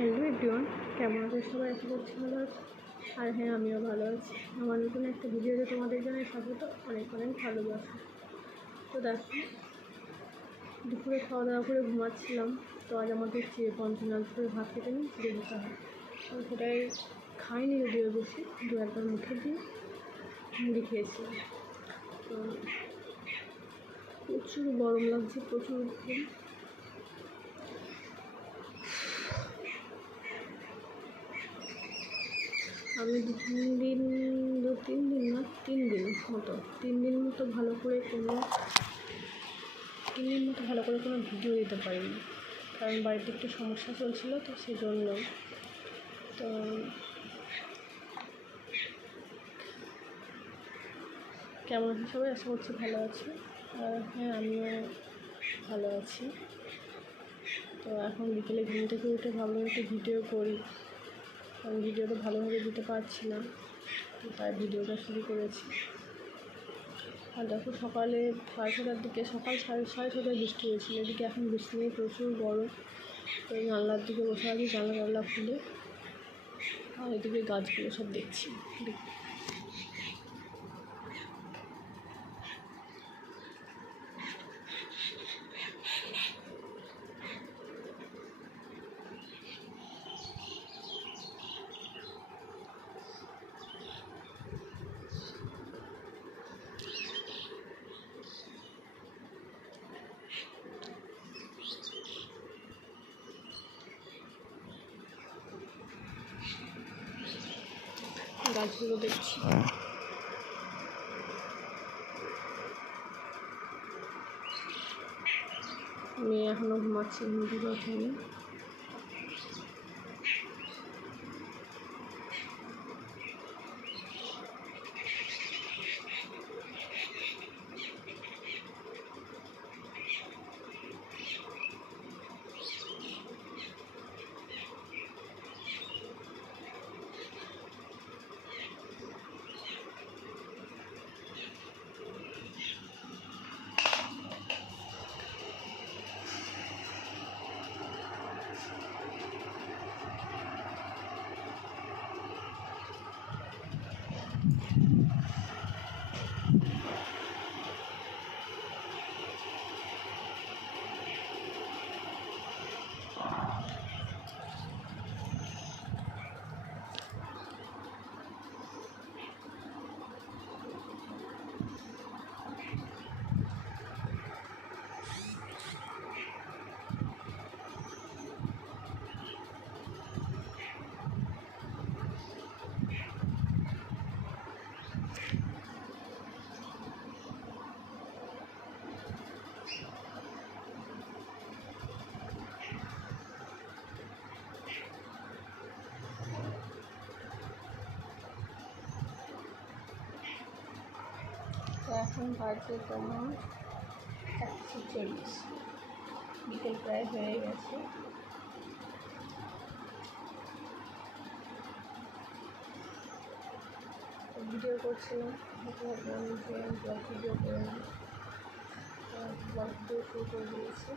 Hello everyone, কেমন আছো সবাই? আশা করছি ভালো আছো। আর হ্যাঁ, আমিও ভালো আছি। আমার নতুন একটা ভিডিওতে তোমাদের জানাই স্বাগত, অনেক অনেক ভালোবাসা। তো দেখো, দুপুরে খাওয়া দাওয়া করে ঘুমাচ্ছিলাম। তো আজ আমাদের পঞ্চনাথ করে ভাত খেতে নিয়ে চিড়ে দিতে হয়। তো সেটাই খাইনি যদিও বেশি, দু একবার মুখে দিয়ে মুড়ি খেয়েছিলাম। তো প্রচুর গরম লাগছে, প্রচুর। আমি তিন দিন মতো ভালো করে কোনো ভিডিও দিতে পারিনি, কারণ বাড়িতে একটু সমস্যা চলছিল, তো সেজন্য। তো কেমন আছে সবাই? আশা করছি ভালো আছে। আর হ্যাঁ, আমিও ভালো আছি। তো এখন বিকেলে ঘুম থেকে উঠে ভাবলাম একটু ভিডিও করি, কারণ ভিডিওটা ভালোভাবে দিতে পারছি না, তাই ভিডিওটা শুরু করেছি। আর দেখো, সকালে সকাল 6:30 বৃষ্টি হয়েছিল। এদিকে এখন বৃষ্টি নেই, প্রচুর গরম। তো জানলার দিকে বসে আছি, জানলা খুলে, আর এদিকে গাছগুলো সব দেখছি। গাছগুলো দেখছি। মেয়ে এখনও ঘুমাচ্ছে, ঘুম থেকে ওঠেনি। তো এখন বাজে তোমার 1:40, বিকেল প্রায় হয়ে গেছে। ভিডিও করছিলাম, ভাবলাম যে ব্লগ ভিডিও করে নিই, ব্লগ ভিডিও শুরু করে দিয়েছি।